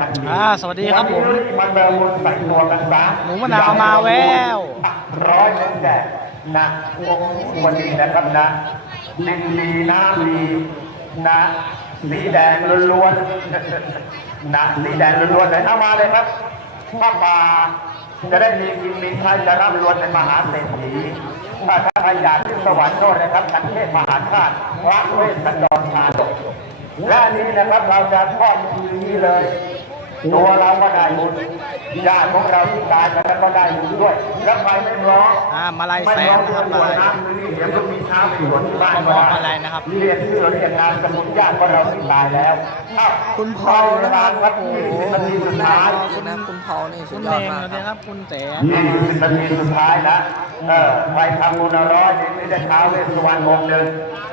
ทันทีอ่าสวัสดีครับผมวันนี้มาเติมบุญใส่ตัวกันซะหมูมะนาวมาแววร้อยหนึ่งแจกนะวันนี้นะครับนะลินลีน้ำลีนะสีแดงล้วนๆนะสีแดงล้วนๆเลยเอามาเลยครับผ้าป่าจะได้มีกินมีใช้จะร่ำรวยเป็นมหาเศรษฐีถ้าถ้าใครอยากขึ้นสวรรค์โน่นนะครับสันเทพมหาชาติพระเวสสันดรชาดกและอันนี้นะครับเราจะทอดคืนนี้เลย ตัวเราก็ได้บุญญาติของเราที่ตายไปแล้วก็ได้บุญด้วย แล้วใครไม่ร้องอ่ามาลัยไม่แสร้นองนะครับตัวมาลัยน้ำมือนี่เดี๋ยวจะมีช้าไปหวนที่บ้านไม่ร้องมาลัยนะครับเรียนชื่อเรียนงานสมุนญาติของเราที่ตายแล้วเอ้าคุณพอลนะครับครับโอ้ยี่โหสิบนาทีสุดท้ายคุณนะคุณพอลนี่สุดยอดมากนะครับคุณแสนยี่สิบนาทีสุดท้ายนะเออใครทำบุญร้อยนี่ไม่ได้เท้าเวสสุวรรณองค์หนึ่ง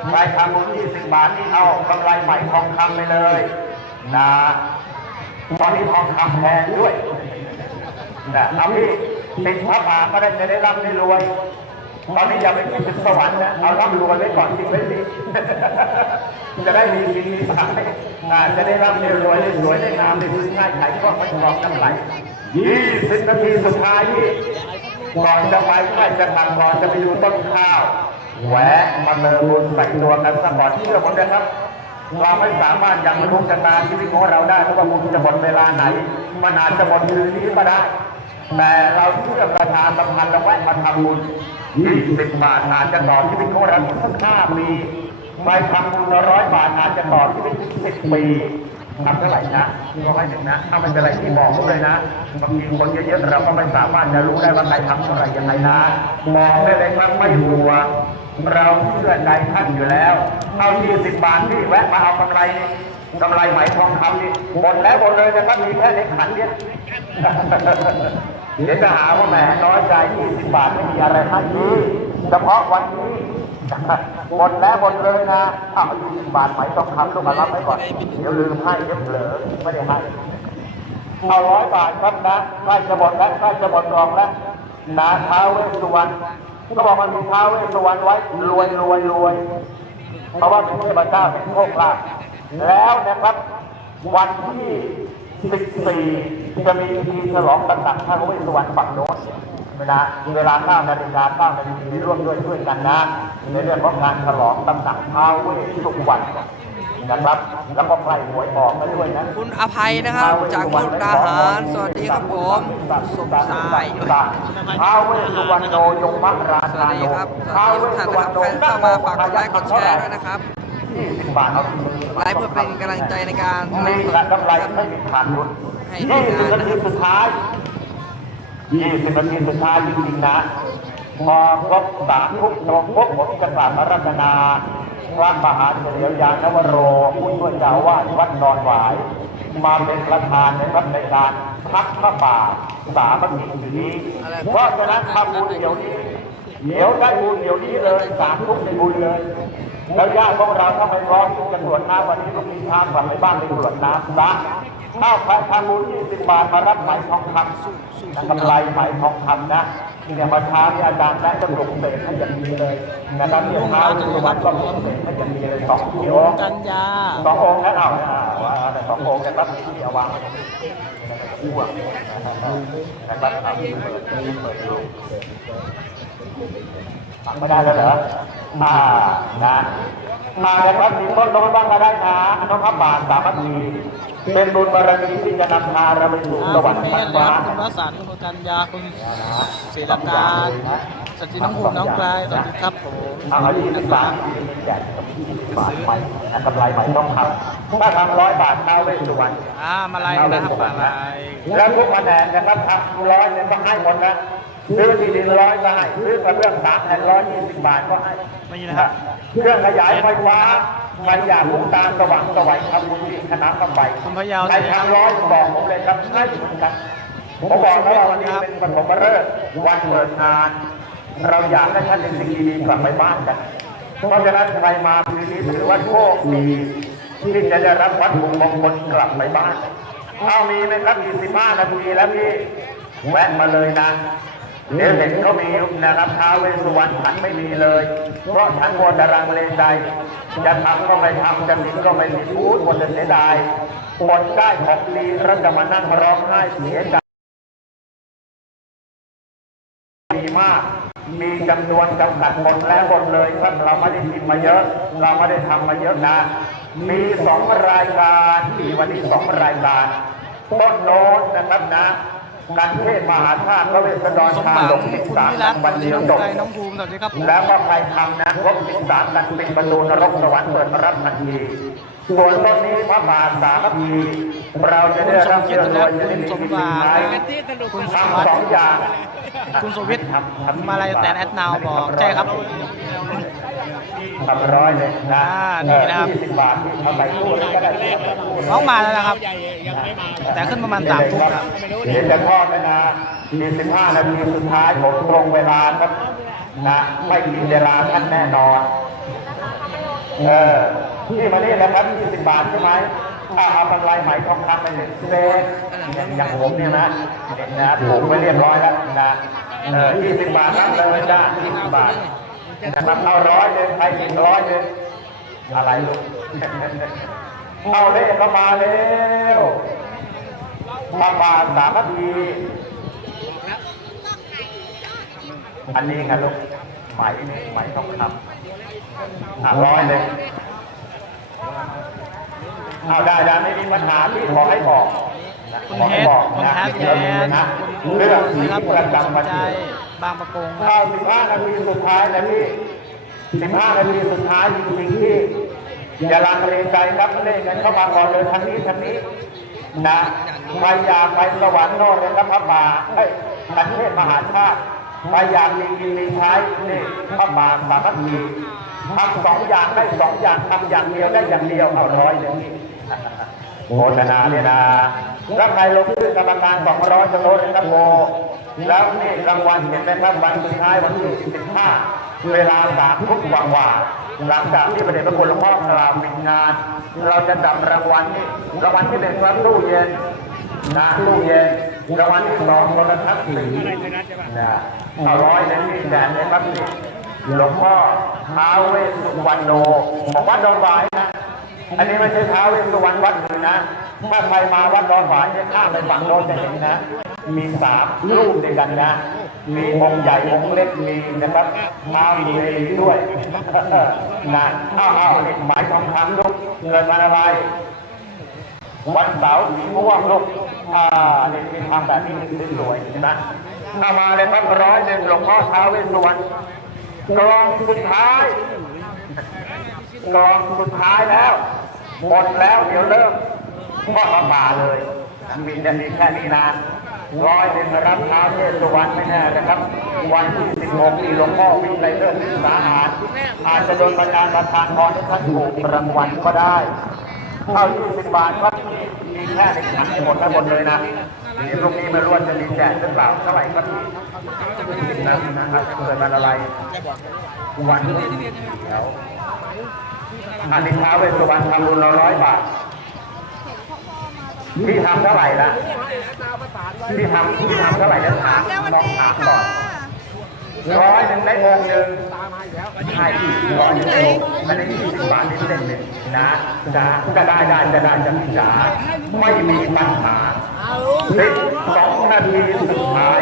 ใครทำบุญยี่สิบบาทนี่เอากำไรใหม่ทองคำไปเลยนะ ตอนนี้ทองคำแพงด้วยนะเอาพี่ติดพระป่าก็ได้จะได้ร่ำได้รวยตอนนี้อย่าไปคิดถึงสวรรค์นะเอาร่ำรวยไว้ก่อนคิดไว้สิจะได้มีกินมีใช้อ่าจะได้ร่ำได้รวยได้สวยได้งามได้ซื้อง่ายขายคล่องไม่กองน้ำไหลยี่สิบนาทีสุดท้ายนี่ก่อนจะไปใกล้จะทำก่อนจะไปดูต้นข้าวแหวะมาเติมบุญใส่ตัวกันสักก่อนที่เรื่องผมนะครับ เราไม่สามารถยังไม่รู้ชะตาชีวิตของเราได้เพราะว่าบุญจะหมดเวลาไหนมันอาจจะหมดคืนนี้ก็ได้แต่เราเชื่อประธานสัมพันธ์เราไว้มาทำบุญยี่สิบบาทอาจจะต่อชีวิตของเราสักห้าปีไปทำบุญร้อยบาทอาจจะต่อชีวิตสิบปีทำเท่าไหร่นะร้อยหนึ่งนะถ้าไม่เป็นไรที่บอกเลยนะบางทีคนเยอะๆเราก็ไม่สามารถจะรู้ได้ว่าใครทำเท่าไหร่ยังไงนะมองได้เลยครับไม่หัว เราเชื่อใจท่านอยู่แล้ว เอา20บบาทที่แวะมาเอากำไรกำไรไหมทองคำนี่หมดแล้วหมดเลยนะครับมีแค่ในขันเนี่ยเดี๋ยวจะหาว่าแหมน้อยใจ20บบาทไม่มีอะไรให้ดีเฉพาะวันนี้หมดแล้วหมดเลยนะเอา20บาทไหมทองคำลูกมารับไว้ก่อนเดี๋ยวลืมให้เดี๋ยวเผลอไม่ได้ให้เอาร้อยบาทครับนะใกล้จะหมดแล้วใกล้จะหมดกองแล้วนาท้าวเวสสุวรรณ ก็บอกมันมีท้าวเวสวรรณไว้รวยรวยรวยเพราะว่าเป็นเทพเจ้าเป็นโชคลาภแล้วนะครับ วันที่ 14 จะมีทีฉลองตำหนักท้าวเวสวรรณฝั่งโน้น เวลาเวลา9นาฬิกา9นาทีร่วมด้วยช่วยกันนะในเรื่องของการฉลองตำหนักท้าวเวสสุวรรณนะครับแล้วก็ใครหวยออกมาด้วยนะคุณอภัยนะครับจากมุกดาหารสวัสดีครับผมสมชายท้าวเวสสุวรรณโนยงมักราสวัชาสดีโนครับสวัสดีทุกท่านนะครับใครเข้ามาฝากกดไลค์กดแชร์ด้วยนะครับ20บาทเอาที่มือไลค์เพื่อเป็นกำลังใจในการไลนี่ฟ์สแหละดกำไรไม่มีขาดทุนให้ยี่ทีสิมบงานนานะคทีรับสุดท้าย ยี่สิบนาทีสุดท้ายจริงๆนะพอครบสามทุกโมงพบผมจะกราบมารัตนาพระมหาเฉลียวยานวโรผู้ช่วยเจ้าวาดวัดดอนหวาย มาเป็นประธานในะครับในการพักพระบาทสามัคคีนี้เพราะฉะนั้นทำบุญเดี๋ยวนี้เดี๋ยวได้บุญเดี๋ยวนี้เลยสามทุกในบุญเลยแล้วญาติของเราถ้าไม่ร้อมที่จะตรวจน้ำวันนี้ต้องมีทางกลับไปบ้านไปตรวจน้ำซะ ข้าวใครทำบุญ20บบาทมารับไหมทองคำกำไรไหมทองคำนะเนี่ยมาท้าที่อาจารย์แม่จะปลุกเสกให้อย่างนี้เลยนะครับเนี่ยท้าที่วัดก็ปลุกเสกให้อย่างนี้เลยสองที่องค์สององค์นะเอาอ่าว่าแต่สององค์นะครับที่เอาวางไว้ตรงนี้นะครับอ้วกนะครับเปิดเปิดดูฟังไม่ได้แล้วเหรออ่านะมาแล้วครับสิงต้นน้องบ้างก็ได้นะน้องพระบาทสามัคคี เป็นบุญบารมีที่จะนำพาเราไปสู่สวรรค์ชั้นฟ้าคุณวสันต์คุณกันยาคุณศิลการสติน้องหุ่นน้องกลายสวัสดีครับผมอาเอายี่สิบบาทยี่สิบแจกกับยี่บาทใหม่กำไรใหม่ต้องทำถ้าทำร้อยบาทเท้าเวสสุวรรณอ่ามาลัยนะครับมาลัยแล้วทุกคะแนนนะครับทำร้อยเนี่ยก็ให้หมดนะซื้อที่ดินร้อยก็ให้ซื้อกระเบื้องสามแผ่นร้อยยี่สิบบาทก็ให้ไม่นะครับเครื่องขยายไฟฟ้า ใครอยากลุกตามสว่างสวัยทำบุญที่คณะกำไบคุณพะเยาใครทำร้อยบอกผมเลยครับให้เหมือนกันผมบอกแล้วว่าวันนี้เป็นปฐมฤกษ์วันเปิดงาน เราอยากให้ท่านเป็นสิ่งดีๆกลับไปบ้านกันเพราะฉะนั้นใครมาคืนนี้ถือว่าโชคดีที่จะได้รับวัตถุมงคลกลับไปบ้านเอามีไหมครับอีกสิบห้านาทีแล้วพี่แวะมาเลยนะ เดี๋ยวเห็นเขามีนะครับท้าเวสุวรรณฉันไม่มีเลย เพราะฉันวัวดรังเลใจจะทำก็ไม่ทำจะหนีก็ไม่หนีพูดหมดจะเสียดายหมดได้ของดีแล้วจะมานั่งร้องไห้เสียใจมีมากมีจำนวนจำกัดหมดแล้วหมดเลยครับเราไม่ได้พิมพ์มาเยอะ เราไม่ได้ทำมาเยอะนะ มีสองรายการที่วันนี้สองรายการต้นโน้ตนะครับนะ การเทศมหาชาติพระเวสสันดรสมชาหวังลงคุณสิบวิสามรัตวันสวัสดีเดียวน้องจบไกลน้องภูมิสวัสดีครับแล้วก็ใครทำนะครบสิบสามกันปิดประตูนรกสวรรค์เปิดรับทันทีส่วนต้นนี้พระบาทสามัคคีเราจะคุได้ณสรัมบเกียเชื่รอติรและวยจะคุได้ณมีสมชีวิตหวังไหมคุณสวัสทำสองดิ์อย่าง คุณสุวิทย์มาลายแตนแอดนาวบอกใช่ครับทำร้อยเลยนะอ่านี่นะครับยี่สิบบาทที่ทำไปคู่แล้วก็ได้น้องมาแล้วนะครับ แต่ขึ้นประมาณสามทุ่มครับเห็นจะทอดเลยนะมีสิบห้านาทีสุดท้ายผมตรงเวลาครับนะไม่มีเวลาท่านแน่นอน เออที่มานี่นะครับยี่สิบบาทใช่ไหมถ้าเอากำไรไหมทองคำไปหนึ่งเซน อย่างผมเนี่ยนะนะผมไปเรียบร้อยแล้วนะเออยี่สิบบาทนั่งเลยจ้ายี่สิบบาทนะครับเอาร้อยหนึ่งไปอีกร้อยหนึ่งอะไรลูกเอาเลขเข้ามาเร็วมาบาทสามนาทีอันนี้ไงลูกไหมไหมทองคำห้าร้อยเลยเอาได้ได้ไม่มีปัญหาพี่ขอให้บอก คุณขอเฮให้ดบอกคุณนะแฮปเดี๋แยยวนี้นนะคุณเรื่องนะนี้ครับประสจำวันนใจนี้บางประกงคเอารับสิบห้านาทีสุดท้ายนะพี่สิบห้านาทีสุดท้ายจริงๆที่อย่าลังเลใจครับเล่นกันเข้ามาก่อนเลยทางนี้ทางนี้นะใครอยากไปสวรรค์โน่นเลยครับพระป่าเอ้ยประเทศมหาชาติใครอยากมีกินมีใช้นี่พระป่าสามัคคีทำสองอย่างได้สองอย่างทำอย่างเดียวได้อย่างเดียวเอาร้อยอย่างนี้ โฆษณาเนี่ยนะแล้วใครลงชื่อกรรมการสองร้อยจะลดนะครับโมแล้วนี่รางวัลเห็นไหมครับวันสุดท้ายวันที่สิบห้าเวลาสามทุ่มกว่าๆหลังจากที่ประเด็นพระคุณหลวงพ่อกล่าวปิดงาน เราจะดับรางวัลนี่รางวัลที่หนึ่งครับตู้เย็นนะตู้เย็นรางวัลที่สองโทรทัศน์สีนะเอาร้อยหนึงนี่แสนเลยครับนี่หลวงพ่อท้าวเวสสุวรรณโนของวัดดอนบายนะ อันนี้ไม่ใช่ท้าวเวสสุวรรณวัดอื่นนะ ถ้าใครมาวัดดอนหวายเนี่ยข้ามไปฝั่งโน้นจะเห็นนะ มีสามรูปด้วยกันนะ มีองค์ใหญ่องค์เล็กมีนะครับท้ามีด้วยนะอ้าวอ้าวหมายทองคำลูกเงินมาอะไร วันเสาร์สีม่วงลูกอ่านี่มีทำแบบนี้สวยนไหมเอามาเลยครับร้อยหนึ่งหลวงพ่อท้าวเวสสุวรรณกลองสุดท้ายกองสุดท้ายแล้ว หมดแล้วเดี๋ยวเริ่มก็มามาเลยมีจะมีแค่นี้นะร้อยหนึ่งรับเท้าเทศวรรณไม่แน่นะครับ วันที่สิบหกที่หลวงพ่อวิ่งในเรื่องศึกษาอาหารอาจจะโดนประการประทานพรให้ท่านถูกรางวัลก็ได้เข้ายี่สิบบาทก็มีแค่ในขันหมดทั้งหมดเลยนะเดี๋ยวพรุ่งนี้ม่รู้ว่าจะมีแจกหรือเปล่าเท่าไหร่ก็มีนะนะครับเกิดมันอะไรวันเดี๋ยว อันนี้ท้าเวสสุวรรณทำบุญเราร้อยบาทพี่ทำเท่าไหร่ละพี่ทำพี่ทำเท่าไหร่จะถามลองถามก่อนร้อยหนึ่งได้องค์หนึ่งใช่ร้อยหนึ่งได้องค์ไม่ได้ยี่สิบบาทนี่เส้นหนึ่งนะจ้าจะได้ได้จะได้จะพี่จ๋าไม่มีปัญหาสิบสองนาทีสุดท้าย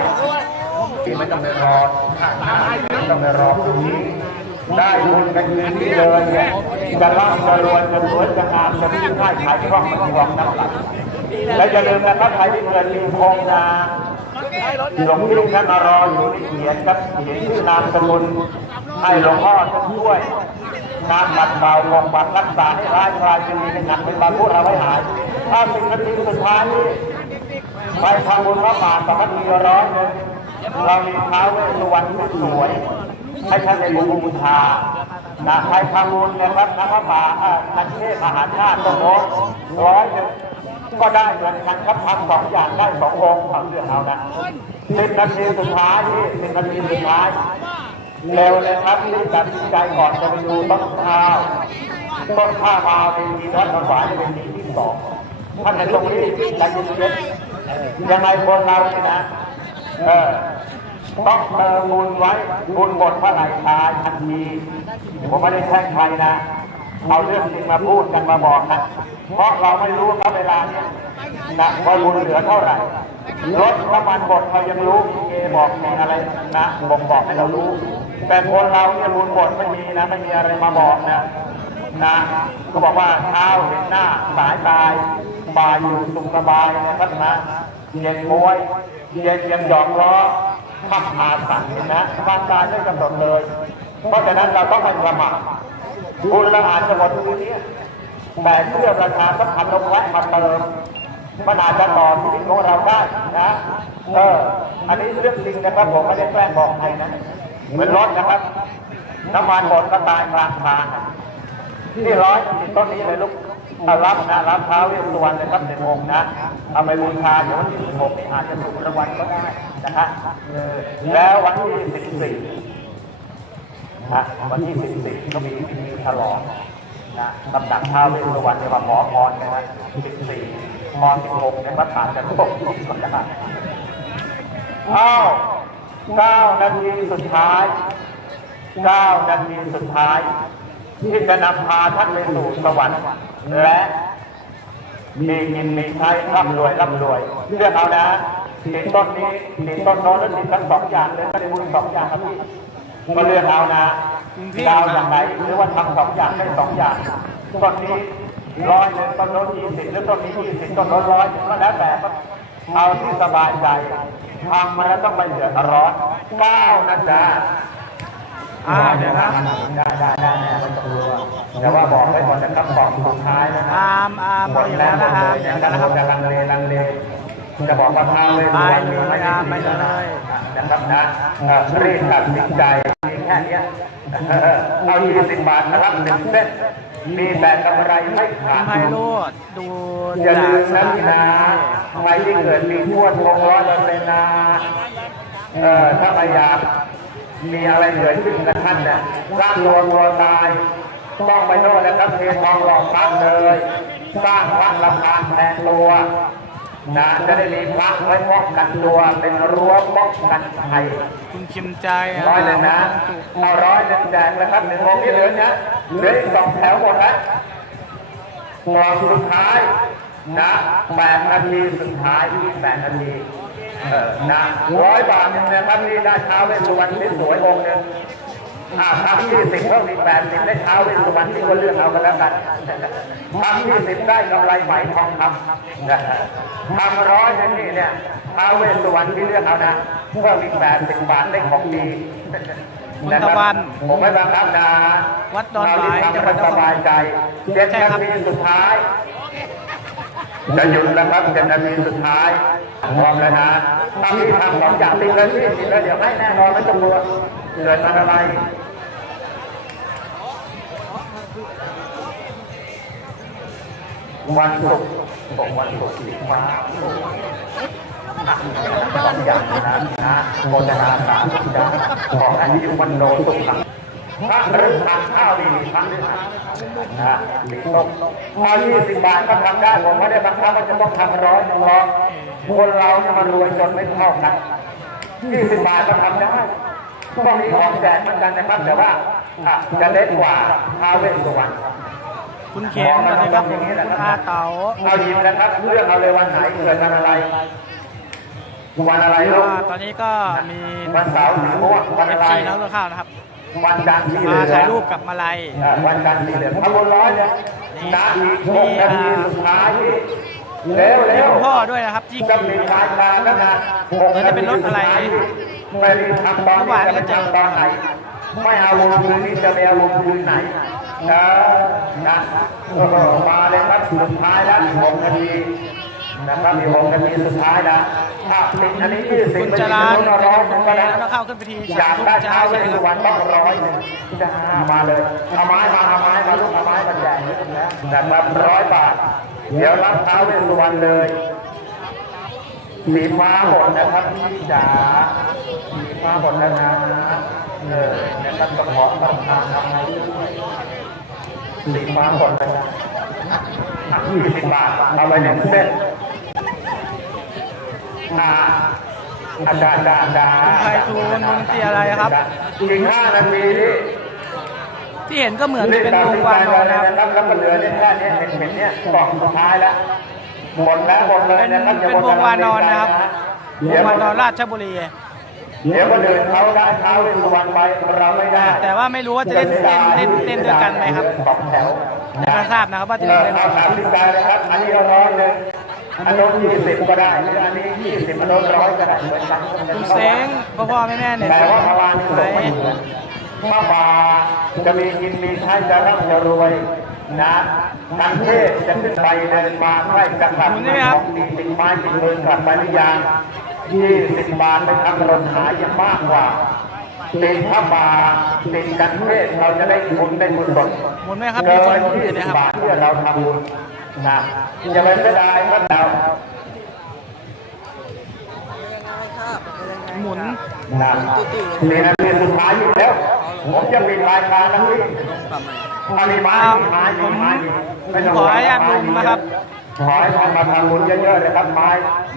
ที่ไม่ต้องไปรอข้างหน้าไม่ต้องไปรอตรงนี้ได้บุญกันคืนนี้เลยเนี่ย จะร่ำจะรวยจะสวยจะงามจะมีค่ายขายคล่องมันคล่องน้ำหลักและอย่าลืมนะครับใครที่เกิดมีโคงนาหลวงพี่ท่านมารออยู่ที่เขียนครับเขียนชื่อนามสกุลให้หลวงพ่อท่านช่วยน้ำบัดเบาลงบัดรักษาให้ร้ายคลายจะมีเป็นหนักเป็นบางพูดเราให้หาย ถ้าสิบนาทีสุดท้ายนี้ไปทำบุญพระบาทสองนาทีร้อยหนึงเรามีเท้าเวสุวรรณที่สวยให้ท่านได้บูชา นะใครทำบุญนะครับนะพระป่าอันเทศมหาชาติตรงโน้นร้อยหนึ่งก็ได้เหมือนกันครับทำสองอย่างได้สององค์เอาเรื่องเอานะสิบนาทีสุดท้ายนี่สิบนาทีสุดท้ายเร็วเลยครับที่ตัดสินใจก่อนจะไปดูต้นข้าวต้นข้าวมาเป็นทีวัดถวายเป็นทีที่สองท่านในตรงนี้ใจเย็นๆยังไงคนเราเนี่ยนะเออ ต้องเติมบุญไว้บุญหมดเมื่อไหร่ตายทันทีผมไม่ได้แช่งใครนะเอาเรื่องจริงมาพูดกันมาบอกนะเพราะเราไม่รู้ว่าเวลานี้นะว่าบุญเหลือเท่าไหร่รถน้ำมันหมดเรายังรู้เอบอกมีอะไรนะบ่งบอกให้เรารู้ แต่คนเราเนี่ยบุญหมดไม่มีนะไม่มีอะไรมาบอกนะนะก็บอกว่าเช้าเห็นหน้าสายตายบ่ายอยู่สุขสบายนะครับนะเย็นมวยเย็นยังหยอกล้อ ขับมาสั่งนนะความตายไม่กำหนดเลย เพราะฉะนั้นเราต้องไม่ประมาทคุณละอาจจะหมดทีนี้แต่เพื่อประชาสัมพันธ์ลงไว้มาเติมมันอาจจะต่อชีวิตของเราได้นะเอออันนี้เรื่องจริงนะครับผมไม่ได้แกล้งบอกใครนะเหมือนรถนะครับน้ำมันหมดก็ตายกลางทางที่ร้อยสิบต้นนี้เลยลูกเอารับนะรับเท้าเรียกสุวรรณเลยครับหนึ่งองนะเอาไปบูชาเดี๋ยววันที่สิบหกอาจจะถูกรางวัลก็ได้ นะฮะแล้ววันที่สิบสี่นะวันที่14ก็มีพิธีฉลองนะตำหนักท้าวเวสสุวรรณในวันหมอพรนะฮะ14ม16ในพระฐานจะตกที่ก่อนนะครับอ้านาทีสุดท้าย9นาทีสุดท้าย ที่จะนำพาท่านไปสู่สวรรค์และมีกินมีใช้ร่ำรวยร่ำรวยเรื่องเอานะ ติดต้นนี้ติดต้นโน้นแล้วติดทั้งสองอย่างเลยไม่ได้บุญสองอย่างครับพี่ก็เลือกเอานะดาวอย่างไหนหรือว่าทำสองอย่างได้สองอย่างต้นนี้ร้อยหนึ่งต้นโน้นยี่สิบหรือต้นนี้ยี่สิบต้นโน้นร้อยก็แล้วแต่เอาที่สบายใจทำมาแล้วต้องไม่เดือดร้อนเก้านะจ๊ะอ่าเดี๋ยวนะได้ได้ได้ได้ไม่ต้องกลัวแต่ว่าบอกไว้ก่อนนะครับบอกสุดท้ายนะอามอามหมดอยู่แล้แล้วนะนะครับอย่างนั้นจะลังเลลังเล จะบอกว่าท้าวเวสสุวรรณมีไม่ได้ไปเลยไปเลยนะครับนะเอ่อรีบตัดสินใจมีแค่เนี้ยเออเอา20บาทนะครับหนึ่งเส้นมีแต่กำไรไม่ขาคุณดไพโรดดูอย่าจากลืมสนะถานพี่ที่นะใครที่เกิดมีทั่วทงร้อยเปอร์เซ็นต์นะเออถ้าไม่อยากมีอะไรเกิดขึ้นกับท่านเนี่ยร่างตัวตัวตาย ต้องไปโน่นนะครับเททองหลอกพระเลย สร้างพระลำพานแทนตัว นะจะได้มีพระไว้ป้องกันตัวเป็นรั้วป้องกันภัยคุณคิมใจร้อยหนึ่งนะเอาร้อยหนึ่งแจกแล้วครับหนึ่งองค์ที่เหลือเนี่ยเหลืออีกสองแถวหมดแล้วกองสุดท้ายนะแปดนาทีสุดท้ายที่แปดนาทีเออนะร้อยบาทหนึ่งนะครับนี่ได้เท้าเวสสุวรรณที่สวยองค์หนึ่ง อ่าทำที่สิบก็มีแปดสิบได้เท้าเวสสุวรรณที่ก็เลือกเอากันแล้วกันทำที่สิบได้กำไรไหมทองคำทำร้อยหนึงนี่เนี่ยเท้าเวสสุวรรณที่เลือกเอานะเพิ่มอีกแปดสิบบาทได้ของดีคุณตะวันผมไม่บังคับนะวัดดอนหวายจังหวัดนครสบายใจเจ็ดนาทีสุดท้ายจะหยุดแล้วครับเจ็ดนาทีสุดท้ายพร้อมแล้วนะถ้าพี่ทำสองอย่างติดเลยพี่ติดเลยเดี๋ยวให้แน่นอนไม่ต้องกลัวเกิดอะไร วันศุกร์ผมวันศุกร์สีฟ้าสองอย่างนะนนะโมทนาสาธุนะขอให้ยุวันโนสุขังพระฤหัสข้าวดีพระฤหัสนะสีส้มพอยี่สิบบาทก็ทำได้ผมไม่ได้บังคับว่าจะต้องทำร้อยนึ่งร้อยคนเราเนี่ยมันรวยจนไม่เท่ากันยี่สิบบาทก็ทำได้ก็มีของแจกเหมือนกันนะครับ แต่ว่าจะเล็กกว่าท้าวเวสสุวรรณ คุณเข็มสวัสดีครับผมคุณอาเต๋าเอาหยิบนะครับเลือกเอาเลยวันไหนเกิดวันอะไรวันอะไรลูกอ่าตอนนี้ก็มีวันเสาร์สีม่วงวันเออะฟไรซีแล้วก็ข้าวนะครับวันจันทร์สีเหลืมาองถ่ายรูปกับมาลัยอ่าวันจันทร์สีเหลืองขบวนร้อยเนี่ยนาทีหกนาทีสุดท้ายที่เร็วมีเร็วคุณพ่อด้วยนะครับที่จะขี่มีรายการแล้วนะหกแล้วจะเป็นรถอะไรไม่ได้ทำตอนนี้จะเป็นทำตอนไหนไม่เอาลงคืนนี้จะไปเอาลงคืนไหน เออนะโอ้โหมาเลยครับสุดท้ายแล้วอีกหกนาทีนะครับอีกหกนาทีสุดท้ายแล้วถ้าติดอันนี้ยี่สิบคุณไปจถึงรานนู้นนะร้คอรัยบหผนึ่มงก็แล้ได้วก็เข้าขึ้นพิธีอยากคุณได้จท้าราเวใช่สไหมครับสุวรรณต้องร้อยหนึ่งจะมาเลยเอาไม้มาเอาไม้มาลูกเอาไม้มาแจกนะครับร้อยบาท เดี๋ยวรับท้าเวสสุวรรณเลยสีฟ้าหมดนะครับพี่จ๋าสีฟ้าหมดแล้วนะเออนะครับกระเพาะต้องทานทำไงด้วย สีฟ้าหมดแล้วนะยี่สิบบาทเอาไปหนึ่งเส้นอ่าอาจารย์อาจารย์อาจารย์คุณไพฑูรย์วงดนตรีอะไรครับอีกห้านาทีนี่ที่เห็นก็เหมือนจะเป็นวงวานอนนะครับแล้วก็เหลือเนี่แค่เนี้เห็นๆเนี่ยกล่องสุดท้ายแล้วหมดแล้วหมดเลยนะครับเป็นเป็นวงวานอนนะครับวเดี๋งยววานอนราชบุรี เดี๋ยวคนอื่นเขาได้เท้าเวสสุวรรณไปเราไม่ได้แต่ว่าไม่รู้ว่าจะเล่นเล่นเล่นเล่นด้วยกันไหมครับสองแถวยังไม่ทราบนะครับว่าจะเอเล่นอด้วยกัเอานสามสิบการเลยครับอันนี้เราร้อยหนึ่งอันโน้นยี่สิบก็ได้หรืออันนี้ยี่สิบอันโน้นร้อยก็ได้เหมือนกันคุณเซ้งพ่อพ่อแม่แม่เนี่ยแต่ว่าพลานนี่ไปส่งไม่เหมือนมาบาจะมีกินมีใช้จะร่ำจะรวยนะกันเทศจะขึ้นไปเดินมาใกล้กันขับของดีติดไม้ติดมือกลับไปหรือยัง ยี่สิบบาทเป็นคำรนหายังมากกว่าติดพระบาติดกันเทศเราจะได้บุญได้บุญสดหมุนไหมครับมีคนหมุนอยู่ไหมครับบาทเพื่อเราทำบุญนะจะไม่ได้ก็เราหมุนนะนี่นะเรียนสุดท้ายอยู่แล้ว ผมจะปิดรายการแล้วพี่อันนี้ไม้ไม้ไม้ไม่ต้งขออนุญาตลงนะครับ ขอให้ท่านมาทำบุญเยอะๆเลยครับไม้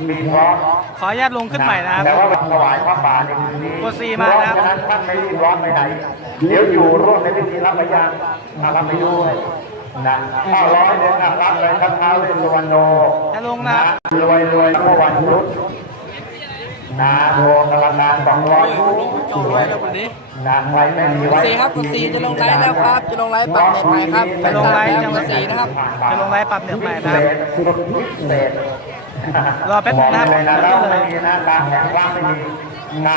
มีพร้อมขออนุญาตลงขึ้นใหม่นะครับแต่ว่าวันถวายพระป่าในคืนนี้กดสี่มานะครับเพราะฉะนั้นท่านไม่รีบร้อนไปไหนเดี๋ยวอยู่ร่วมในพิธีรับพยานอะรับไปด้วยนะข้าร้อยเนี่ยนะรับเลยครับเท้าเวสสุวรรณโนจะลงนะครับรวยรวยเมื่อวันพุธ นาโมกรรมการสองร้อยจอดไว้แล้ววันนี้นาใครไม่มีไว้สี่ครับกดสี่จะลงไลฟ์แล้วครับ จะลงไลฟ์ปักเน็ตใหม่ครับจะลงไลฟ์จัจังงกดสี่นะครับ จะลงไลฟ์ปรับเนื้อใหม่นะครับเศษรอแป๊บนึงนะครับอกเลยนะเราไม่มีนะการแข่งว่างไม่มีงาน